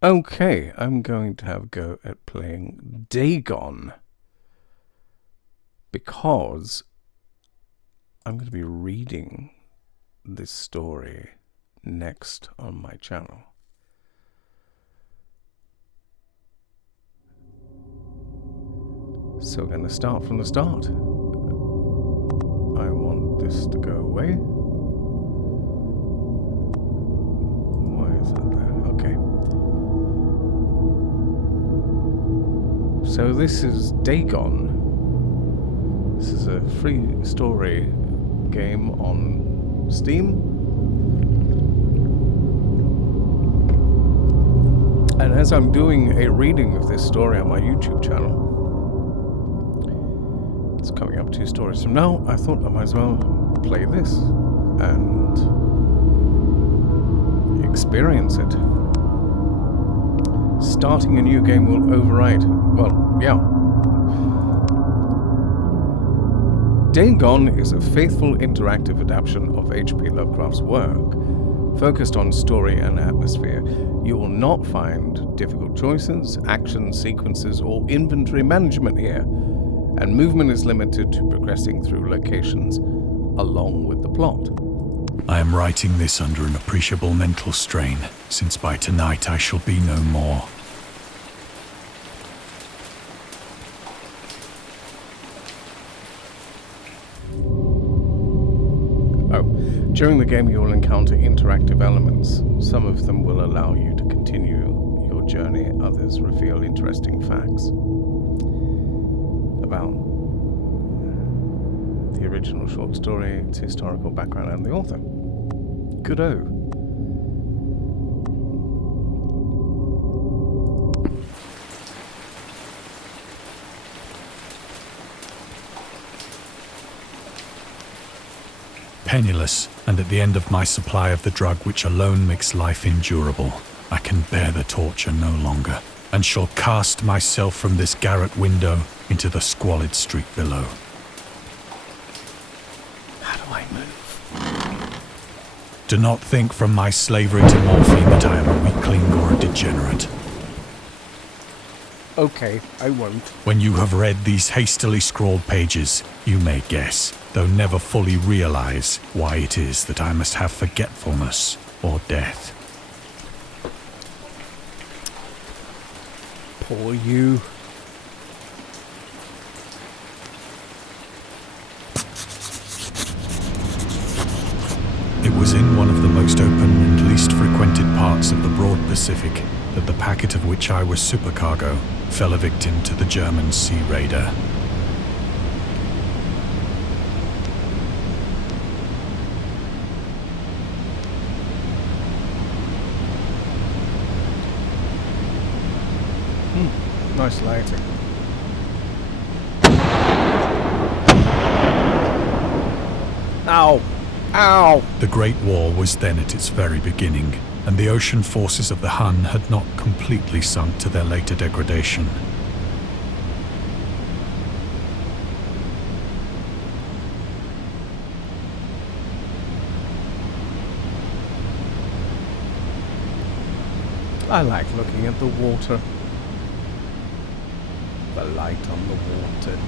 Okay, I'm going to have a go at playing Dagon because I'm going to be reading this story next on my channel. So we're going to start from the start. I want this to go away. Why is that there? Okay. So this is Dagon. This is a free story game on Steam. And as I'm doing a reading of this story on my YouTube channel, it's coming up 2 stories from now, I thought I might as well play this and experience it. Starting a new game will override, well, yeah. Dagon is a faithful interactive adaptation of H.P. Lovecraft's work, focused on story and atmosphere. You will not find difficult choices, action sequences, or inventory management here, and movement is limited to progressing through locations along with the plot. I am writing this under an appreciable mental strain, since by tonight I shall be no more. During the game you will encounter interactive elements. Some of them will allow you to continue your journey, others reveal interesting facts about the original short story, its historical background, and the author. Good-o. Penniless, and at the end of my supply of the drug which alone makes life endurable, I can bear the torture no longer, and shall cast myself from this garret window into the squalid street below. How do I move? Do not think from my slavery to morphine that I am a weakling or a degenerate. Okay, I won't. When you have read these hastily scrawled pages, you may guess, though never fully realize, why it is that I must have forgetfulness or death. Poor you. It was in one of the most open and least frequented parts of the broad Pacific that the packet of which I was supercargo fell a victim to the German sea raider. Nice lighting. Ow! Ow! The Great War was then at its very beginning, and the ocean forces of the Hun had not completely sunk to their later degradation. I like looking at the water. The light on the water.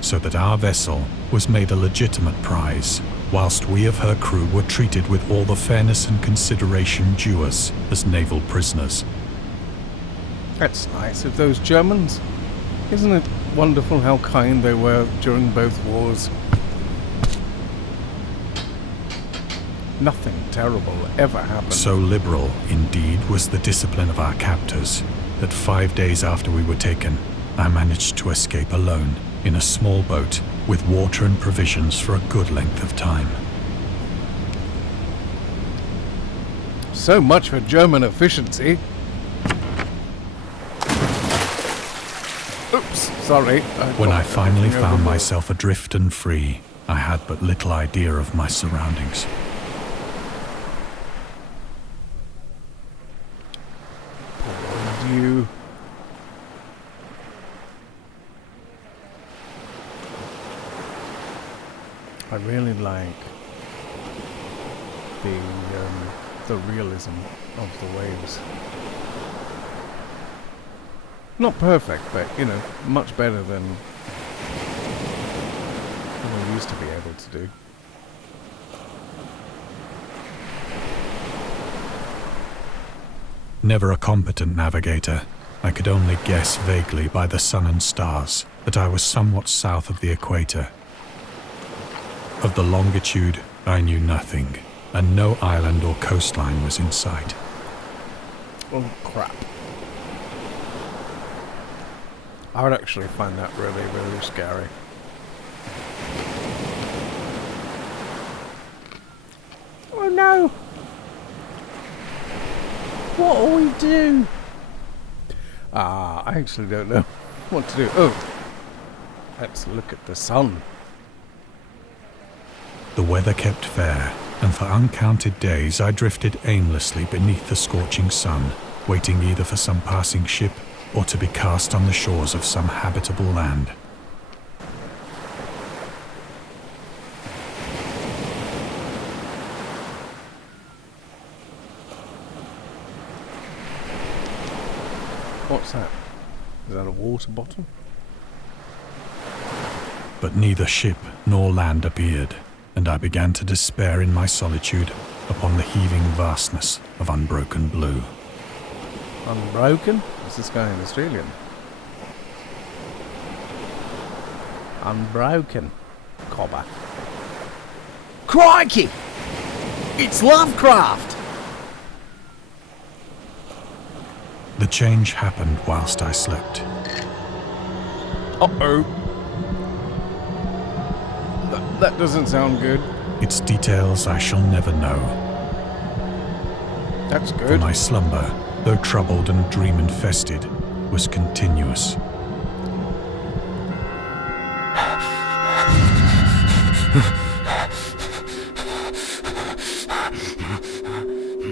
So that our vessel was made a legitimate prize, whilst we of her crew were treated with all the fairness and consideration due us as naval prisoners. That's nice of those Germans. Isn't it wonderful how kind they were during both wars? Nothing terrible ever happened. So liberal, indeed, was the discipline of our captors, that 5 days after we were taken, I managed to escape alone in a small boat with water and provisions for a good length of time. So much for German efficiency. Oops, sorry. When I finally found myself adrift and free, I had but little idea of my surroundings. You. I really like the realism of the waves. Not perfect, but much better than we used to be able to do. Never a competent navigator, I could only guess vaguely by the sun and stars that I was somewhat south of the equator. Of the longitude, I knew nothing, and no island or coastline was in sight. Oh, crap. I would actually find that really, really scary. Oh no! What'll we do? I actually don't know what to do. Oh! Let's look at the sun. The weather kept fair, and for uncounted days I drifted aimlessly beneath the scorching sun, waiting either for some passing ship or to be cast on the shores of some habitable land. What's that? Is that a water bottle? But neither ship nor land appeared, and I began to despair in my solitude upon the heaving vastness of unbroken blue. Unbroken? Is this guy an Australian? Unbroken. Cobber. Crikey! It's Lovecraft! The change happened whilst I slept. Uh-oh. That doesn't sound good. Its details I shall never know. That's For good. my slumber, though troubled and dream-infested, was continuous.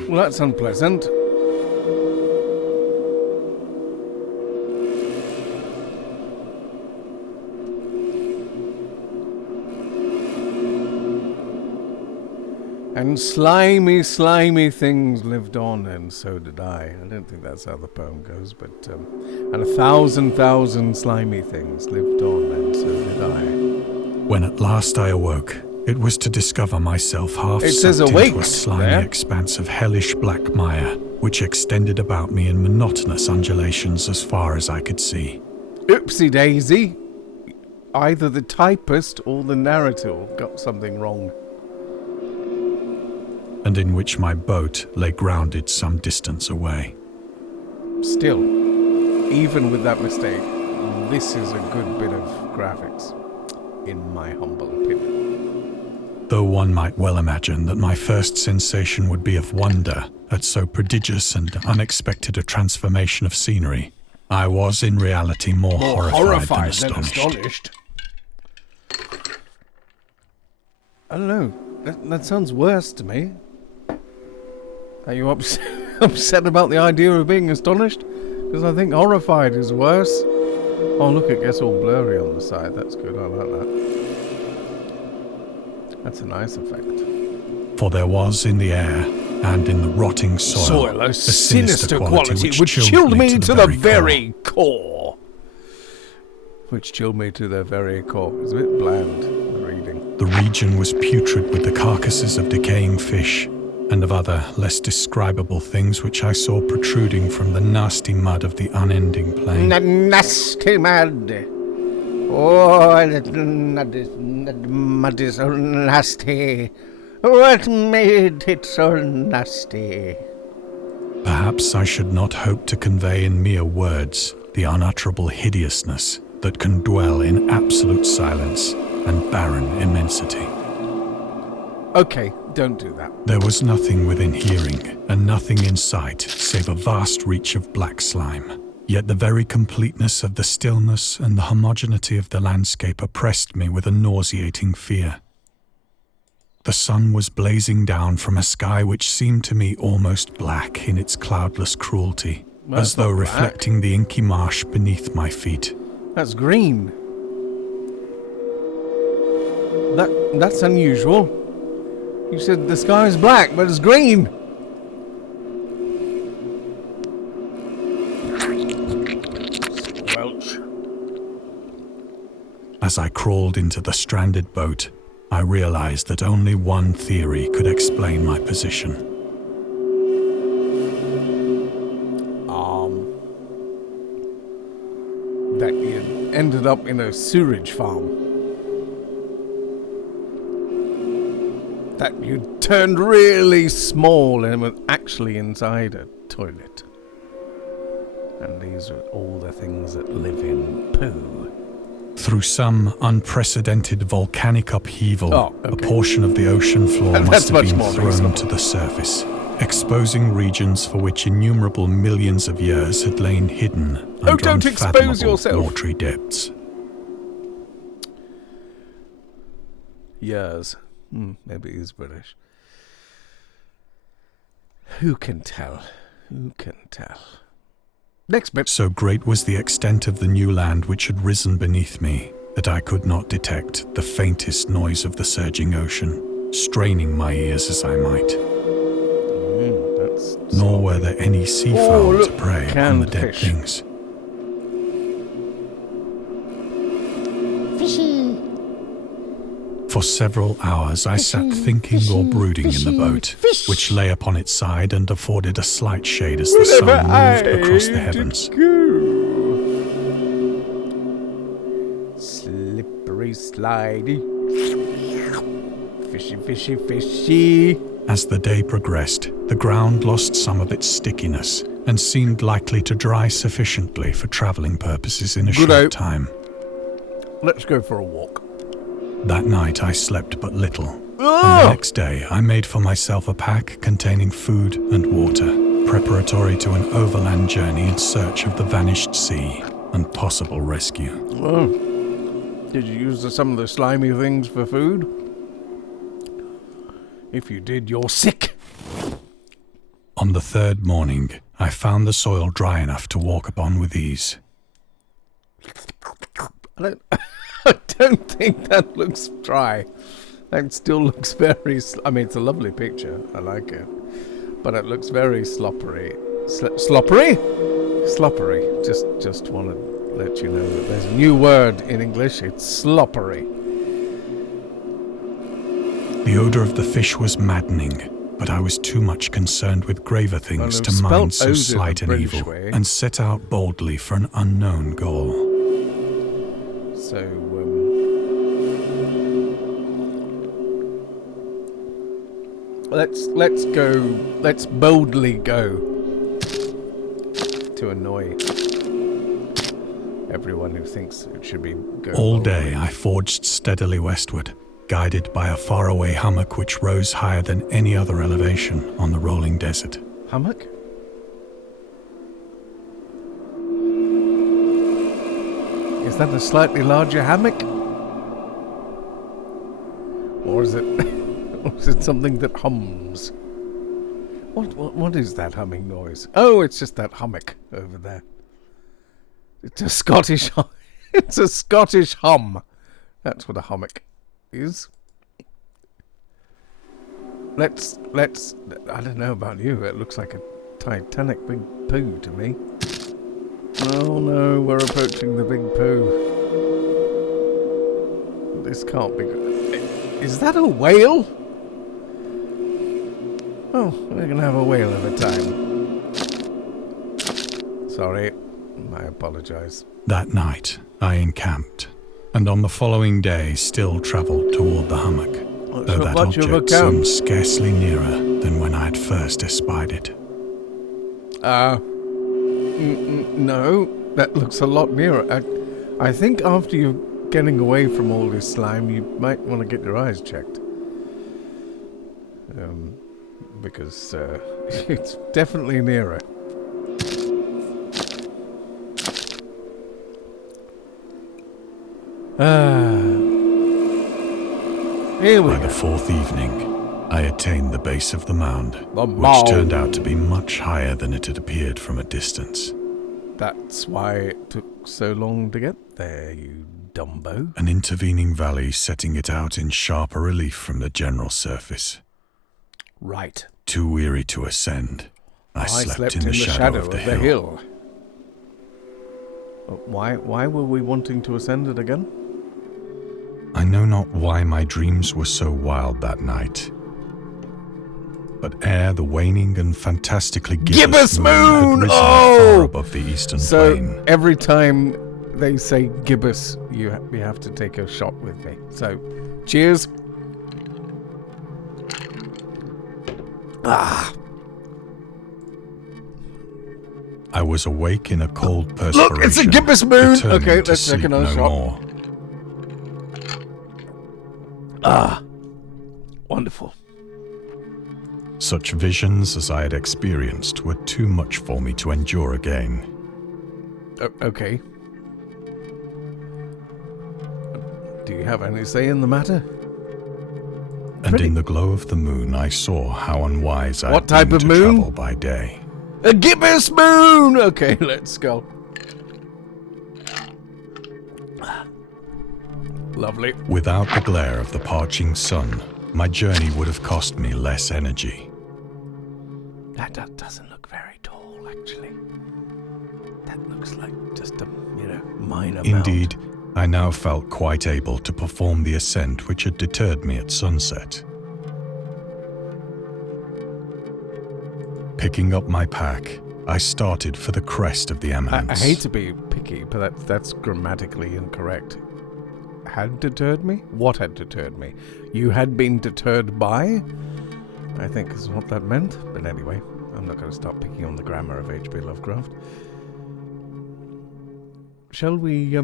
Well, that's unpleasant. And slimy, slimy things lived on, and so did I. I don't think that's how the poem goes, but and 1,000 slimy things lived on, and so did I. When at last I awoke, it was to discover myself half It says sucked awake into a slimy there. expanse of hellish black mire, which extended about me in monotonous undulations as far as I could see. Oopsie daisy. Either the typist or the narrator got something wrong. And in which my boat lay grounded some distance away. Still, even with that mistake, this is a good bit of graphics, in my humble opinion. Though one might well imagine that my first sensation would be of wonder at so prodigious and unexpected a transformation of scenery, I was in reality more horrified than astonished. I don't know, that sounds worse to me. Are you upset about the idea of being astonished? Because I think horrified is worse. Oh look, it gets all blurry on the side. That's good, I like that. That's a nice effect. For there was in the air and in the rotting soil a sinister quality which chilled me to the very core. Which chilled me to the very core. It's a bit bland, the reading. The region was putrid with the carcasses of decaying fish and of other, less describable things which I saw protruding from the nasty mud of the unending plain. Nasty mud. Oh, that mud is so nasty. What made it so nasty? Perhaps I should not hope to convey in mere words the unutterable hideousness that can dwell in absolute silence and barren immensity. Okay, don't do that. There was nothing within hearing, and nothing in sight, save a vast reach of black slime. Yet the very completeness of the stillness and the homogeneity of the landscape oppressed me with a nauseating fear. The sun was blazing down from a sky which seemed to me almost black in its cloudless cruelty, Well, as though not black. reflecting the inky marsh beneath my feet. That's green. That's unusual. You said the sky is black, but it's green. Squelch. As I crawled into the stranded boat, I realized that only one theory could explain my position. That you ended up in a sewage farm. That you turned really small and were actually inside a toilet. And these are all the things that live in poo. Through some unprecedented volcanic upheaval, a portion of the ocean floor must have been thrown to the surface, exposing regions for which innumerable millions of years had lain hidden under unfathomable watery depths. Years. Maybe he's British. Who can tell? Who can tell? Next bit. So great was the extent of the new land which had risen beneath me that I could not detect the faintest noise of the surging ocean, straining my ears as I might. Nor were there any seafowl to prey on the dead things. Fishy. For several hours I sat thinking or brooding in the boat, which lay upon its side and afforded a slight shade as the sun moved across the heavens. Slippery, slidey. Fishy, fishy, fishy. As the day progressed, the ground lost some of its stickiness and seemed likely to dry sufficiently for travelling purposes in a short time. Let's go for a walk. That night I slept but little, and the next day I made for myself a pack containing food and water, preparatory to an overland journey in search of the vanished sea and possible rescue. Did you use some of the slimy things for food? If you did, you're sick. On the third morning, I found the soil dry enough to walk upon with ease. I don't think that looks dry. That still looks very... I mean, it's a lovely picture. I like it. But it looks very sloppery. Sloppery? Sloppery. Just want to let you know that there's a new word in English. It's sloppery. The odour of the fish was maddening, but I was too much concerned with graver things to mind so slight an evil, and set out boldly for an unknown goal. So, let's boldly go to annoy everyone who thinks it should be go All boldly. day I forged steadily westward, guided by a faraway hummock which rose higher than any other elevation on the rolling desert. Hummock? Is that a slightly larger hammock? Or is it or is it something that hums? What is that humming noise? Oh, it's just that hummock over there. It's a Scottish it's a Scottish hum. That's what a hummock is. Let's I don't know about you, it looks like a Titanic big poo to me. Oh no, we're approaching the big poo. This can't be good. Is that a whale? Oh, we're gonna have a whale of a time. Sorry, I apologize. That night I encamped, and on the following day still travelled toward the hummock, though that object seemed scarcely nearer than when I had first espied it. No, that looks a lot nearer. I think after you're getting away from all this slime, you might want to get your eyes checked. Because it's definitely nearer. Here we go. By the fourth evening, I attained the base of the mound, which turned out to be much higher than it had appeared from a distance. That's why it took so long to get there, you dumbo. An intervening valley setting it out in sharper relief from the general surface, Right. Too weary to ascend, I slept in the shadow of the hill. Why were we wanting to ascend it again? I know not why my dreams were so wild that night. But ere the waning and fantastically gibbous moon had risen far above the eastern plain. So every time they say gibbous, you have to take a shot with me. So, cheers. I was awake in a cold perspiration. Look, it's a gibbous moon! Determined Okay, to let's take sleep another no shot. more. Wonderful. Such visions as I had experienced were too much for me to endure again. Okay. Do you have any say in the matter? And in the glow of the moon, I saw how unwise I What had type been of to moon? travel by day. A gibbous moon! Okay, let's go. Lovely. Without the glare of the parching sun, my journey would have cost me less energy. That doesn't look very tall, actually. That looks like just a, minor Indeed, I now felt quite able to perform the ascent which had deterred me at sunset. Picking up my pack, I started for the crest of the eminence. I hate to be picky, but that's grammatically incorrect. Had deterred me? What had deterred me? You had been deterred by? I think is what that meant. But anyway, I'm not going to start picking on the grammar of H.P. Lovecraft. Shall we,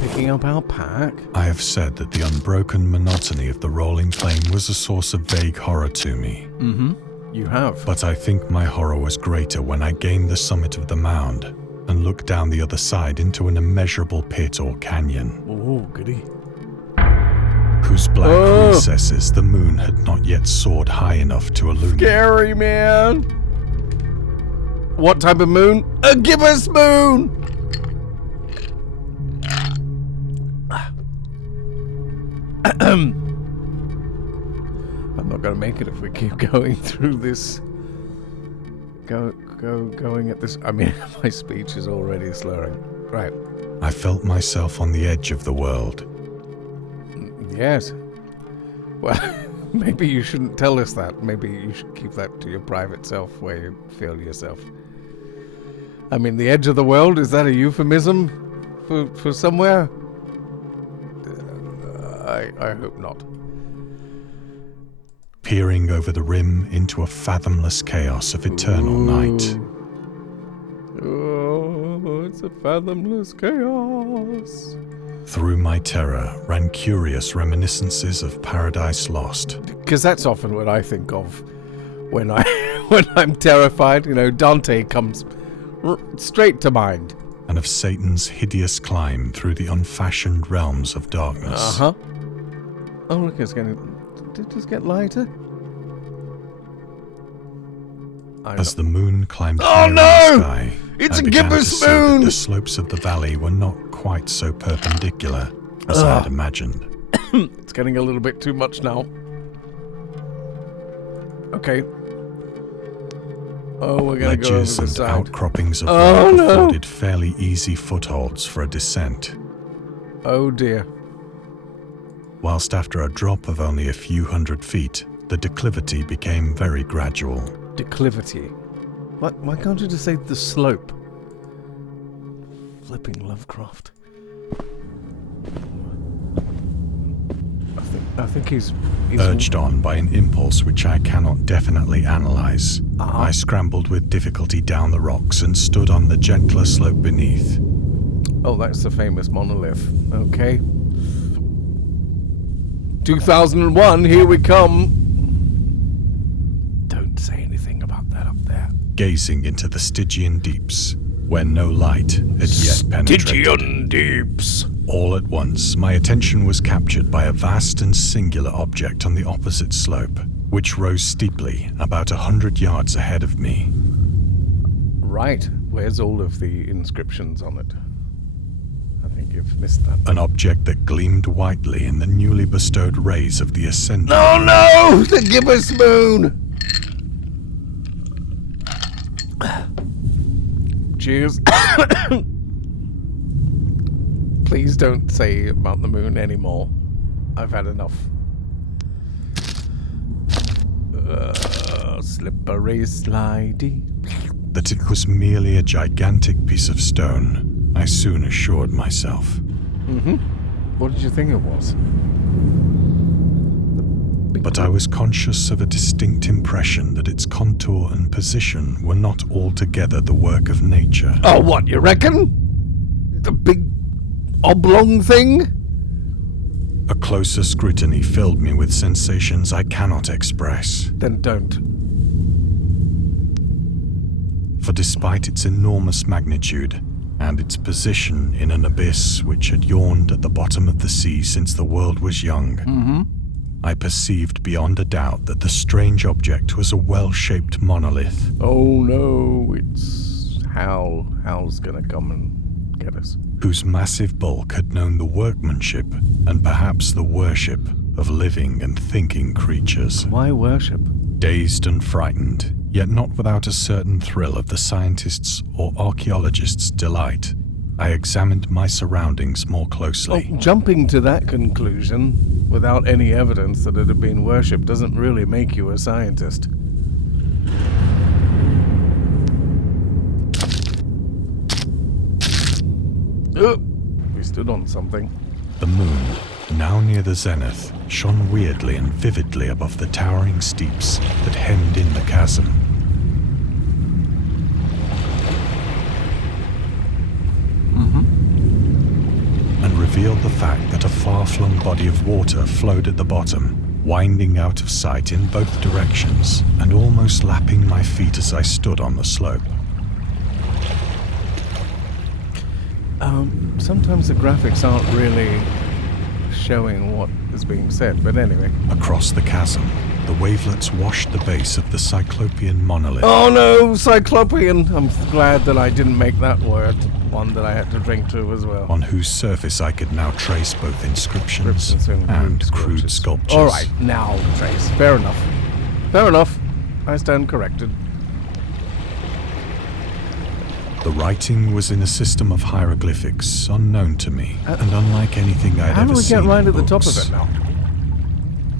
picking up our pack? I have said that the unbroken monotony of the rolling plain was a source of vague horror to me. Mm-hmm. You have. But I think my horror was greater when I gained the summit of the mound and looked down the other side into an immeasurable pit or canyon. Oh, goody. Whose black recesses the moon had not yet soared high enough to illuminate. Scary, man. What type of moon? A gibbous moon! I'm not going to make it if we keep going through this. Going at this. I mean, my speech is already slurring. Right. I felt myself on the edge of the world. Yes. Well, maybe you shouldn't tell us that. Maybe you should keep that to your private self, where you feel yourself. I mean, the edge of the world, is that a euphemism for somewhere? I hope not. Peering over the rim into a fathomless chaos of eternal night. Oh, it's a fathomless chaos. Through my terror ran curious reminiscences of Paradise Lost. Because that's often what I think of when I'm terrified. Dante comes straight to mind. And of Satan's hideous climb through the unfashioned realms of darkness. Uh-huh. Oh, look, it's getting... Did it just get lighter? As the moon climbed higher in the sky, it's I a began to gibbous see that moon! the slopes of the valley were not quite so perpendicular as I had imagined. It's getting a little bit too much now. Okay. Oh, we're going to go over Ledges the and side. outcroppings of rock afforded fairly easy footholds for a descent. Oh, dear. Whilst after a drop of only a few hundred feet, the declivity became very gradual. Declivity. Why can't you just say the slope? Flipping Lovecraft. I think he's Urged on by an impulse which I cannot definitely analyze, I scrambled with difficulty down the rocks and stood on the gentler slope beneath. Oh, that's the famous monolith. Okay. 2001, here we come. Don't say anything about that up there. Gazing into the Stygian deeps, where no light had yet penetrated. Stygian deeps. All at once, my attention was captured by a vast and singular object on the opposite slope, which rose steeply about 100 yards ahead of me. Right. Where's all of the inscriptions on it? I think you've missed that. An object that gleamed whitely in the newly bestowed rays of the ascendant. Oh no! The gibbous moon! Cheers. Please don't say about the moon anymore. I've had enough. Slippery, slidey. That it was merely a gigantic piece of stone, I soon assured myself. Mm-hmm. What did you think it was? But I was conscious of a distinct impression that its contour and position were not altogether the work of nature. Oh, what, you reckon? The big oblong thing? A closer scrutiny filled me with sensations I cannot express. Then don't. For despite its enormous magnitude, and its position in an abyss which had yawned at the bottom of the sea since the world was young, I perceived beyond a doubt that the strange object was a well-shaped monolith. Oh no, it's Hal. Hal's gonna come and get us. Whose massive bulk had known the workmanship and perhaps the worship of living and thinking creatures. Why worship? Dazed and frightened, yet not without a certain thrill of the scientist's or archaeologist's delight, I examined my surroundings more closely. Oh, jumping to that conclusion without any evidence that it had been worshipped doesn't really make you a scientist. We stood on something. The moon, now near the zenith, shone weirdly and vividly above the towering steeps that hemmed in the chasm. And revealed the fact that a far-flung body of water flowed at the bottom, winding out of sight in both directions and almost lapping my feet as I stood on the slope. Sometimes the graphics aren't really showing what is being said, but anyway. Across the chasm, the wavelets washed the base of the Cyclopean monolith. Oh no, Cyclopean! I'm glad that I didn't make that word one that I had to drink to as well. On whose surface I could now trace both inscriptions and crude sculptures. Alright, now trace. Fair enough. Fair enough. I stand corrected. The writing was in a system of hieroglyphics unknown to me, and unlike anything I'd ever seen. How do we get right at the top books. of it now?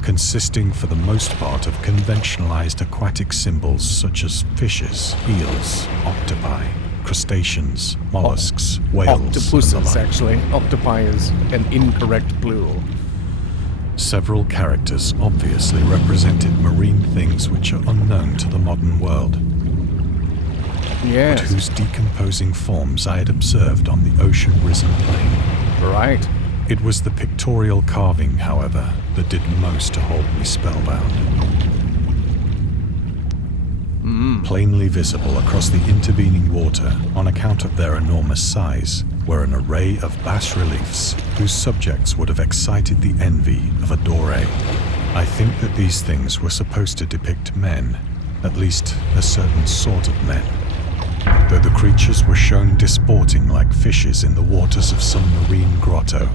Consisting for the most part of conventionalized aquatic symbols such as fishes, eels, octopi, crustaceans, mollusks, whales, Octopuses, and the like. actually. Octopi is an incorrect plural. Several characters obviously represented marine things which are unknown to the modern world, Yes. but whose decomposing forms I had observed on the ocean-risen plain. Right. It was the pictorial carving, however, that did most to hold me spellbound. Plainly visible across the intervening water, on account of their enormous size, were an array of bas-reliefs whose subjects would have excited the envy of a Doré. I think that these things were supposed to depict men, at least a certain sort of men, though the creatures were shown disporting like fishes in the waters of some marine grotto,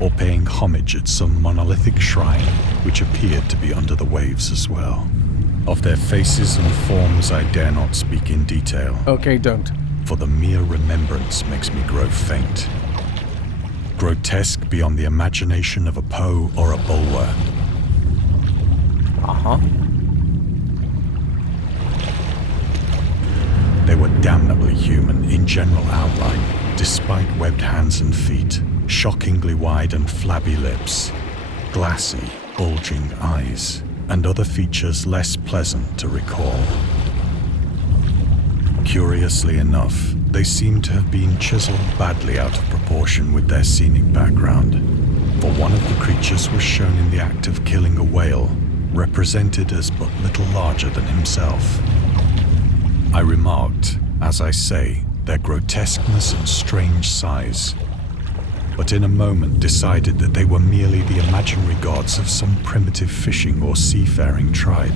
or paying homage at some monolithic shrine which appeared to be under the waves as well. Of their faces and forms I dare not speak in detail, Okay, don't. for the mere remembrance makes me grow faint. Grotesque beyond the imagination of a Poe or a Bulwer. Uh-huh. They were damnably human in general outline, despite webbed hands and feet, shockingly wide and flabby lips, glassy, bulging eyes, and other features less pleasant to recall. Curiously enough, they seem to have been chiseled badly out of proportion with their scenic background, for one of the creatures was shown in the act of killing a whale, represented as but little larger than himself. I remarked, as I say, their grotesqueness and strange size, but in a moment decided that they were merely the imaginary gods of some primitive fishing or seafaring tribe,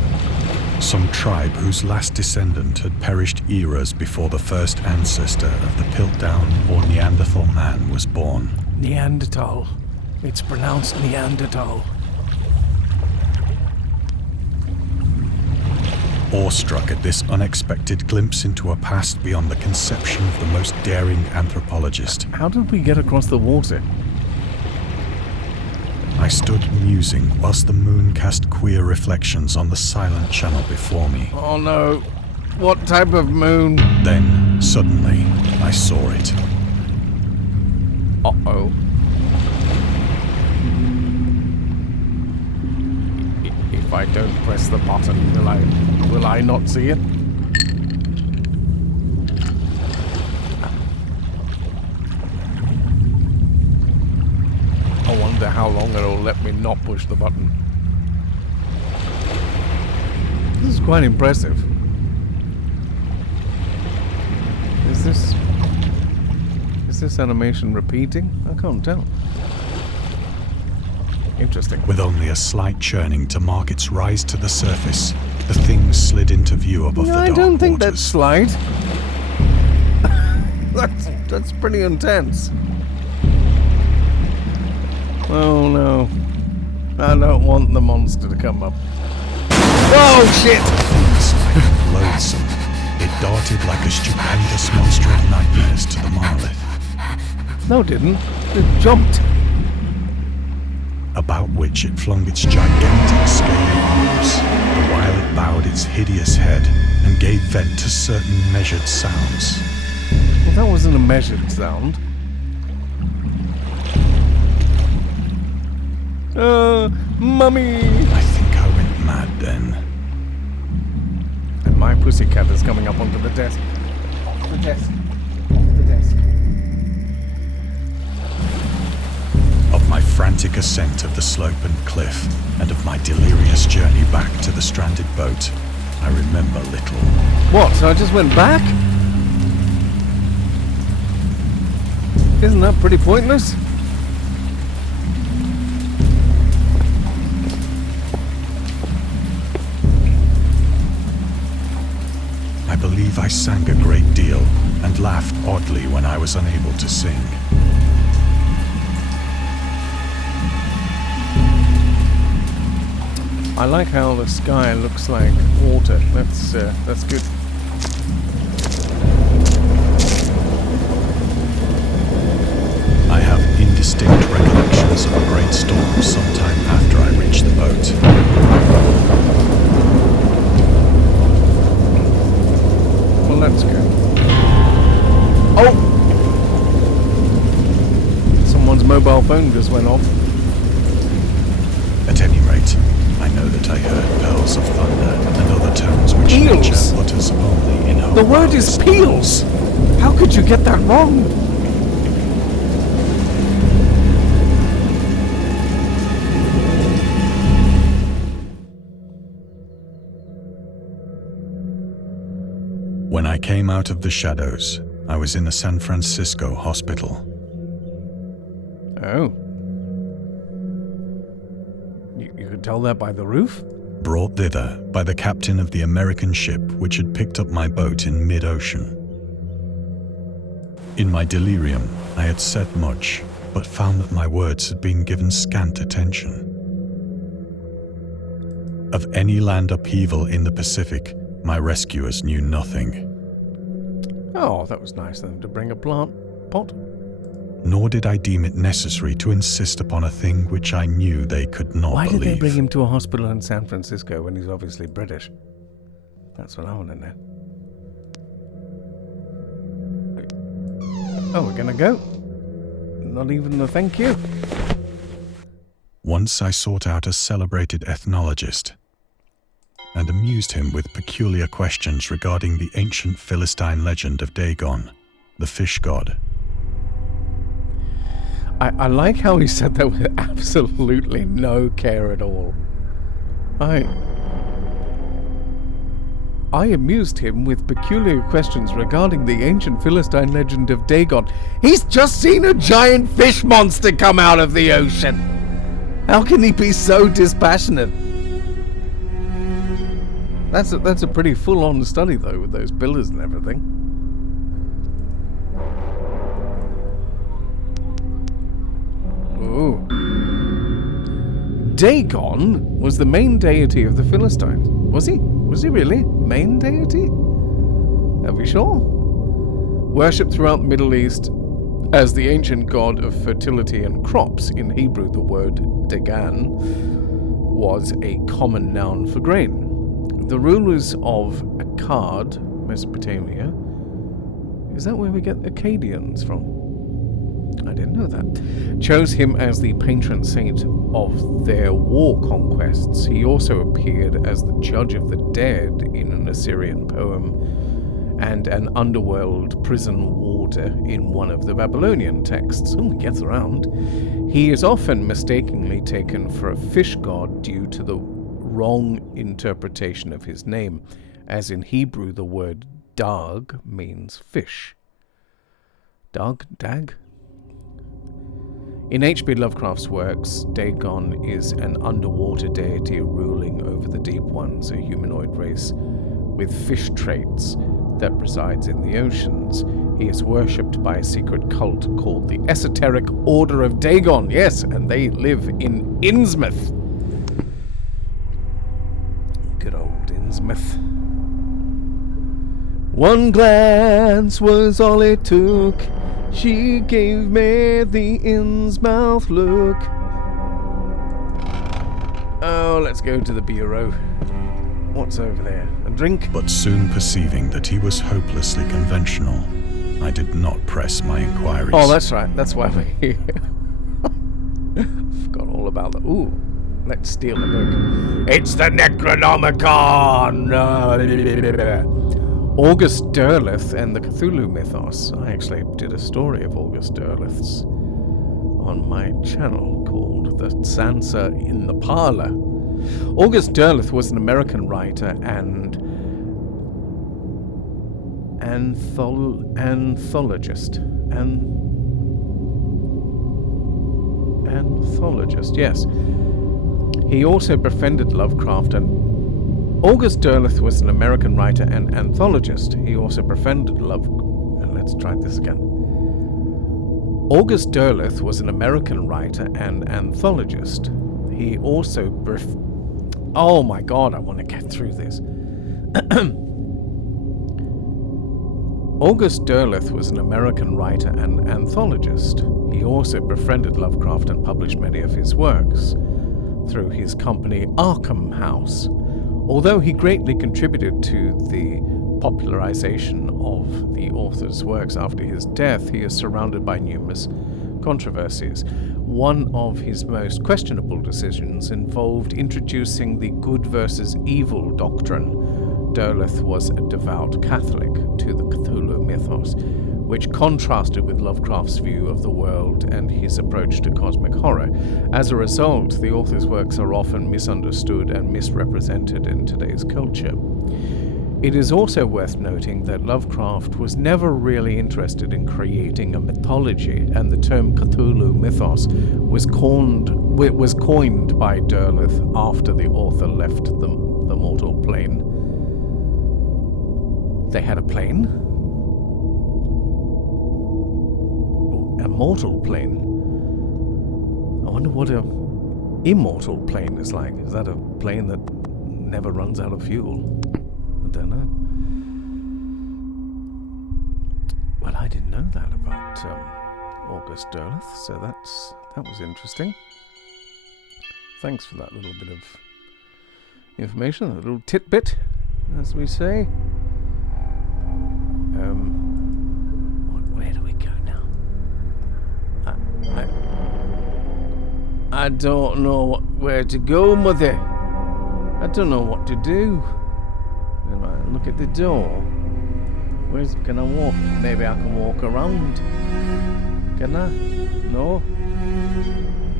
Some tribe whose last descendant had perished eras before the first ancestor of the Piltdown or Neanderthal man was born. Neanderthal. It's pronounced Neanderthal. Awestruck at this unexpected glimpse into a past beyond the conception of the most daring anthropologist, How did we get across the water? I stood musing whilst the moon cast queer reflections on the silent channel before me. Oh no. What type of moon? Then, suddenly, I saw it. Uh-oh. If I don't press the button, will I not see it? I wonder how long it'll let me not push the button. This is quite impressive. Is this animation repeating? I can't tell. Interesting. With only a slight churning to mark its rise to the surface, the thing slid into view above the dark I don't think that's waters. slight. That's pretty intense. Oh no. I don't want the monster to come up. Oh shit! Loathsome, it darted like a stupendous monster of nightmares to the monolith. No, it didn't. It jumped. About which it flung its gigantic scaly arms, the while it bowed its hideous head and gave vent to certain measured sounds. Well, that wasn't a measured sound. Mummy! I think I went mad then. And my pussycat is coming up onto the desk. Off the desk. Off the desk. Of my frantic ascent of the slope and cliff, and of my delirious journey back to the stranded boat, I remember little. What? So I just went back? Isn't that pretty pointless? I believe I sang a great deal and laughed oddly when I was unable to sing. I like how the sky looks like water. That's good. I have indistinct recollections of a great storm sometime after I reached the boat. Well, that's good. Oh! Someone's mobile phone just went off. At any rate, I know that I heard peals of thunder and other tones which Peals? nature utters only in her The word is wildest peels! How could you get that wrong? When I came out of the shadows, I was in a San Francisco hospital. Oh. You could tell that by the roof? Brought thither by the captain of the American ship which had picked up my boat in mid-ocean. In my delirium, I had said much, but found that my words had been given scant attention. Of any land upheaval in the Pacific, my rescuers knew nothing. Oh, that was nice of them to bring a plant pot. Nor did I deem it necessary to insist upon a thing which I knew they could not Why believe. did they bring him to a hospital in San Francisco when he's obviously British? That's what I want to know. Oh, we're gonna go? Not even a thank you? Once I sought out a celebrated ethnologist and amused him with peculiar questions regarding the ancient Philistine legend of Dagon, the fish god. I like how he said that with absolutely no care at all. I amused him with peculiar questions regarding the ancient Philistine legend of Dagon. He's just seen a giant fish monster come out of the ocean. How can he be so dispassionate? That's a pretty full-on study, though, with those pillars and everything. Ooh. Dagon was the main deity of the Philistines. Was he? Was he really? Main deity? Are we sure? Worshipped throughout the Middle East as the ancient god of fertility and crops. In Hebrew, the word Dagon was a common noun for grain. The rulers of Akkad, Mesopotamia, is that where we get Akkadians from? I didn't know that. Chose him as the patron saint of their war conquests. He also appeared as the judge of the dead in an Assyrian poem and an underworld prison warder in one of the Babylonian texts. Oh, he gets around. He is often mistakenly taken for a fish god due to the wrong interpretation of his name, as in Hebrew the word dag means fish. Dag? In H.P. Lovecraft's works, Dagon is an underwater deity ruling over the deep ones, a humanoid race with fish traits that resides in the oceans. He is worshipped by a secret cult called the Esoteric Order of Dagon. Yes, and they live in Innsmouth. Good old Innsmouth. One glance was all it took. She gave me the Innsmouth look. Oh, let's go to the bureau. What's over there? A drink? But soon perceiving that he was hopelessly conventional, I did not press my inquiries. Oh, that's right. That's why we're here. Forgot all about that. Ooh, let's steal the book. It's the Necronomicon! August Derleth and the Cthulhu mythos. I actually did a story of August Derleth's on my channel called The Sansa in the Parlor. August Derleth was an American writer and anthologist. Anthologist, yes. He also befriended Lovecraft and August Derleth was an American writer and anthologist. He also befriended Let's try this again. August Derleth was an American writer and anthologist. He also Oh my god, I want to get through this. August Derleth was an American writer and anthologist. He also befriended Lovecraft and published many of his works through his company Arkham House. Although he greatly contributed to the popularization of the author's works after his death, he is surrounded by numerous controversies. One of his most questionable decisions involved introducing the good versus evil doctrine. Derleth was a devout Catholic to the Cthulhu mythos, which contrasted with Lovecraft's view of the world and his approach to cosmic horror. As a result, the author's works are often misunderstood and misrepresented in today's culture. It is also worth noting that Lovecraft was never really interested in creating a mythology, and the term Cthulhu mythos was coined by Derleth after the author left the mortal plane. They had a plane? A mortal plane? I wonder what a immortal plane is like. Is that a plane that never runs out of fuel? I don't know. Well, I didn't know that about August Derleth, so that was interesting. Thanks for that little bit of information, a little tidbit, as we say. Where do we go now? I don't know where to go, Mother. I don't know what to do. Look at the door. Can I walk? Maybe I can walk around. Can I? No?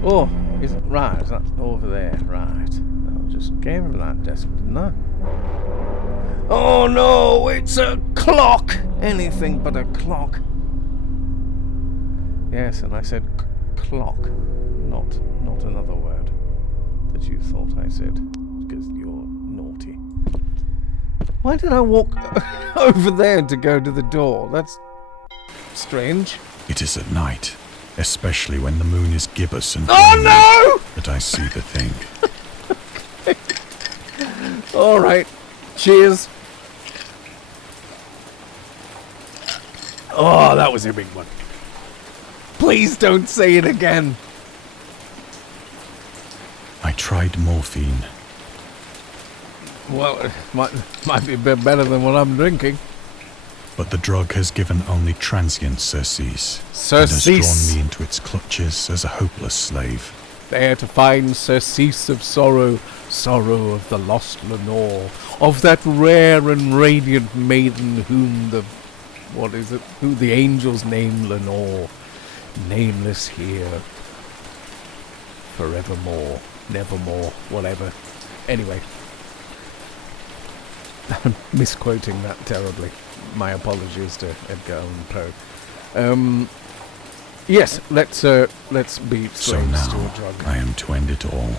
Oh, is that over there? Right. I just came from that desk, didn't I? Oh no, it's a clock! Anything but a clock. Yes, and I said clock, not another word that you thought I said, because you're naughty. Why did I walk over there to go to the door? That's strange. It is at night, especially when the moon is gibbous and no! that I see the thing. All right. Cheers. Oh, that was a big one. Please don't say it again. I tried morphine. Well, it might be a bit better than what I'm drinking. But the drug has given only transient surcease. Surcease. And has drawn me into its clutches as a hopeless slave. There to find surcease of sorrow, sorrow of the lost Lenore, of that rare and radiant maiden whom who the angels name Lenore, nameless here, forevermore, nevermore, whatever. Anyway, I'm misquoting that terribly. My apologies to Edgar Allan Poe. Yes, let's be slaves So to a now drug. I am to end it all,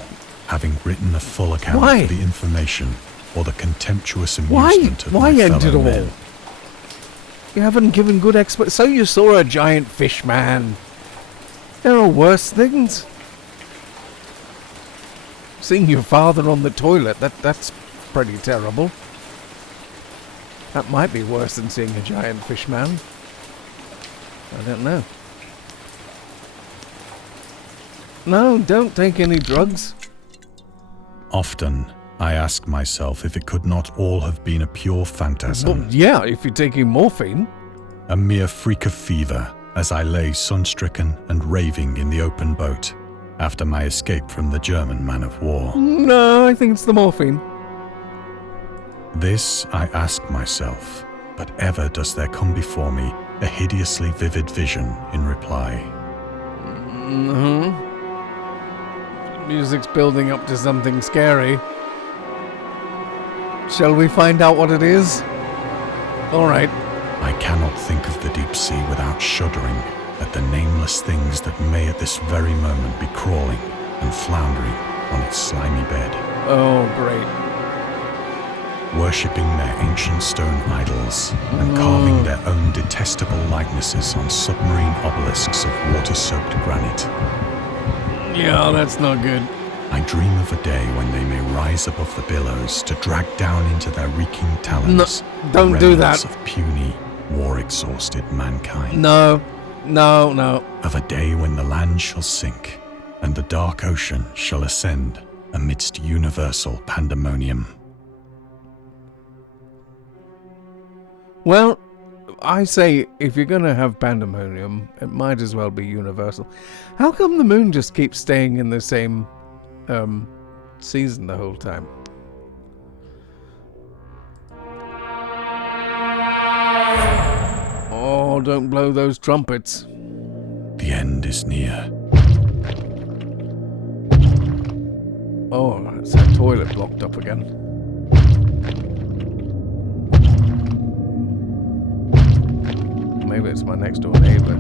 having written a full account Why? of the information or the contemptuous Why amusement of end my it fellow all? men. You haven't given good So you saw a giant fish man. There are worse things. Seeing your father on the toilet, that's pretty terrible. That might be worse than seeing a giant fish man. I don't know. No, don't take any drugs. Often, I ask myself if it could not all have been a pure phantasm. Well, yeah, if you're taking morphine. A mere freak of fever as I lay sun-stricken and raving in the open boat after my escape from the German man-of-war. No, I think it's the morphine. This I ask myself, but ever does there come before me a hideously vivid vision in reply. Mm-hmm. Music's building up to something scary. Shall we find out what it is? All right. I cannot think of the deep sea without shuddering at the nameless things that may at this very moment be crawling and floundering on its slimy bed. Oh, great. Worshipping their ancient stone idols and carving their own detestable likenesses on submarine obelisks of water-soaked granite. Yeah, that's not good. I dream of a day when they may rise above the billows to drag down into their reeking talons don't the do remnants that. of puny, war-exhausted mankind. No. Of a day when the land shall sink and the dark ocean shall ascend amidst universal pandemonium. Well, I say, if you're going to have pandemonium, it might as well be universal. How come the moon just keeps staying in the same season the whole time? Oh, don't blow those trumpets. The end is near. Oh, it's that toilet blocked up again. Maybe it's my next door neighbor.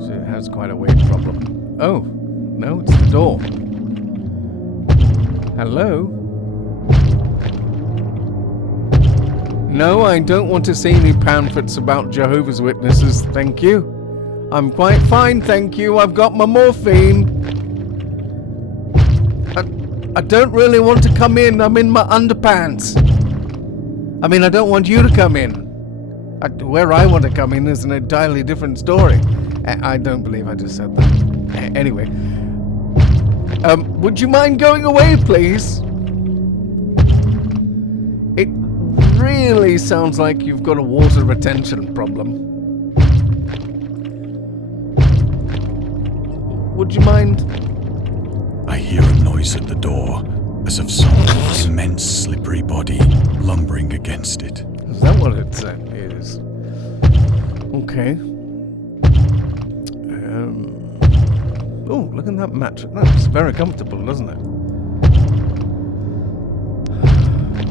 So it has quite a weight problem. Oh, no, it's the door. Hello? No, I don't want to see any pamphlets about Jehovah's Witnesses, thank you. I'm quite fine, thank you. I've got my morphine. I don't really want to come in. I'm in my underpants. I mean, I don't want you to come in. Where I want to come in is an entirely different story. I don't believe I just said that. Anyway. Would you mind going away, please? It really sounds like you've got a water retention problem. Would you mind? I hear a noise at the door, as of some immense slippery body lumbering against it. Is that what it is? Okay. Oh, look at that mattress. That's very comfortable, doesn't it?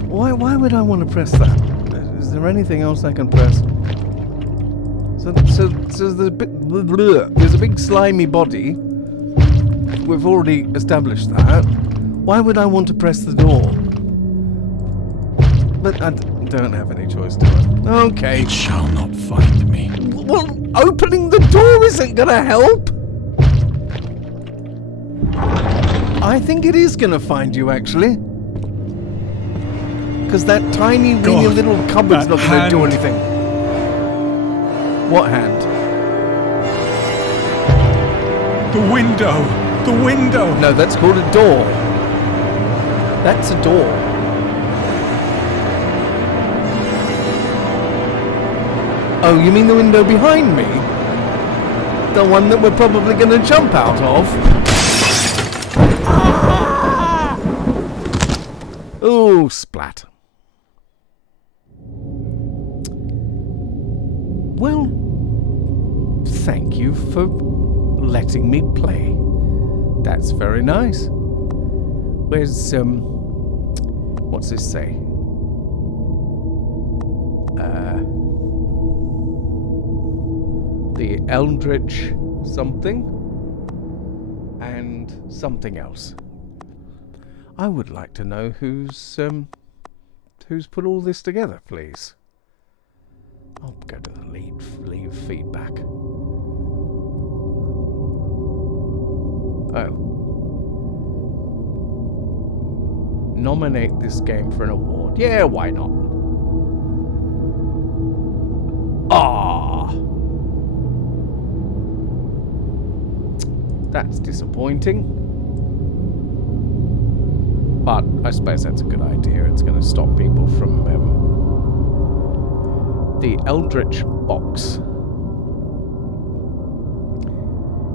Why would I want to press that? Is there anything else I can press? So there's a big slimy body. We've already established that. Why would I want to press the door? But I don't have any choice, do I? Okay. It shall not find me. Well, opening the door isn't gonna help. I think it is gonna find you, actually. Because that tiny, weeny little cupboard's not gonna do anything. What hand? The window! The window! No, that's called a door. That's a door. Oh, you mean the window behind me? The one that we're probably gonna jump out of? Ah! Oh, splat. Well, thank you for letting me play. That's very nice. Where's, what's this say? The Eldritch something and something else. I would like to know who's put all this together, please. I'll go to the leave feedback. Oh. Nominate this game for an award. Yeah, why not? Ah. That's disappointing. But I suppose that's a good idea. It's going to stop people from the Eldritch box.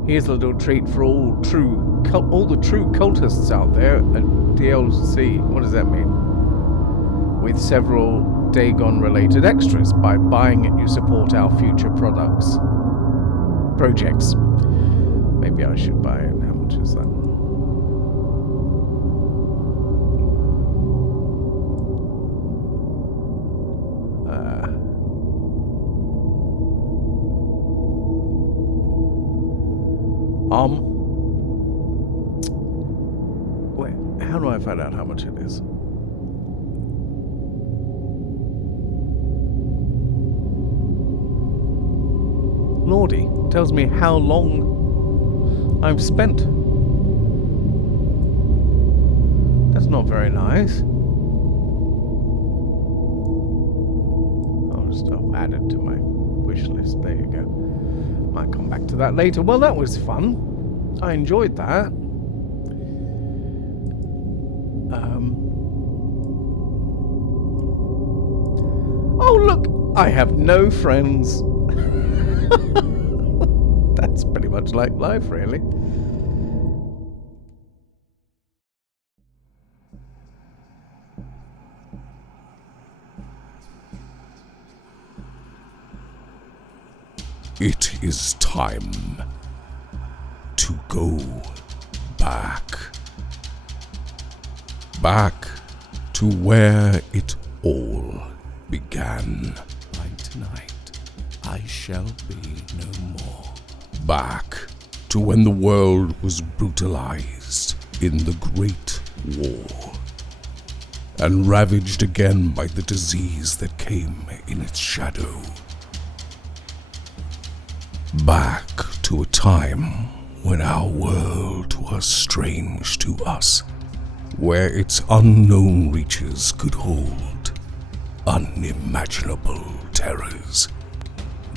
Here's a little treat for all the true cultists out there at DLC. What does that mean? With several Dagon related extras. By buying it, you support our future projects. Maybe I should buy it. How much is that? Wait, how do I find out how much it is? Lordy, tells me how long I've spent. That's not very nice. I'll add it to my wish list. There you go. Might come back to that later. Well, that was fun. I enjoyed that. Oh, look! I have no friends. That's pretty much like life, really. It is time to go back. Back to where it all began. By tonight, I shall be no more. Back to when the world was brutalized in the Great War and ravaged again by the disease that came in its shadow. Back to a time when our world was strange to us, where its unknown reaches could hold unimaginable terrors.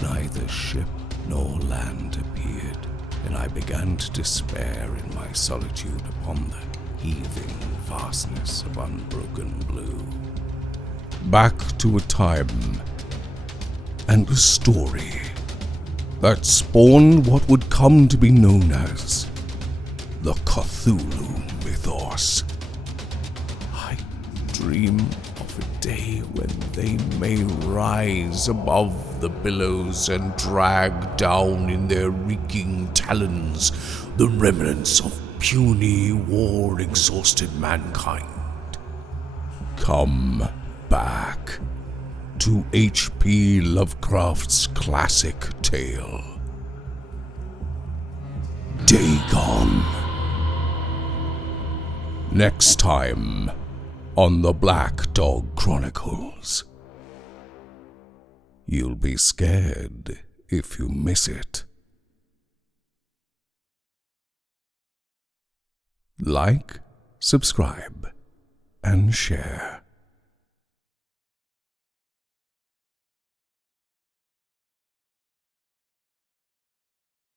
Neither ship nor land appeared, and I began to despair in my solitude upon the heaving vastness of unbroken blue. Back to a time and a story that spawned what would come to be known as the Cthulhu mythos. I dream of a day when they may rise above the billows and drag down in their reeking talons the remnants of puny, war-exhausted mankind. Come back to H.P. Lovecraft's classic tale, Dagon. Next time on the Black Dog Chronicles. You'll be scared if you miss it. Like, subscribe, and share.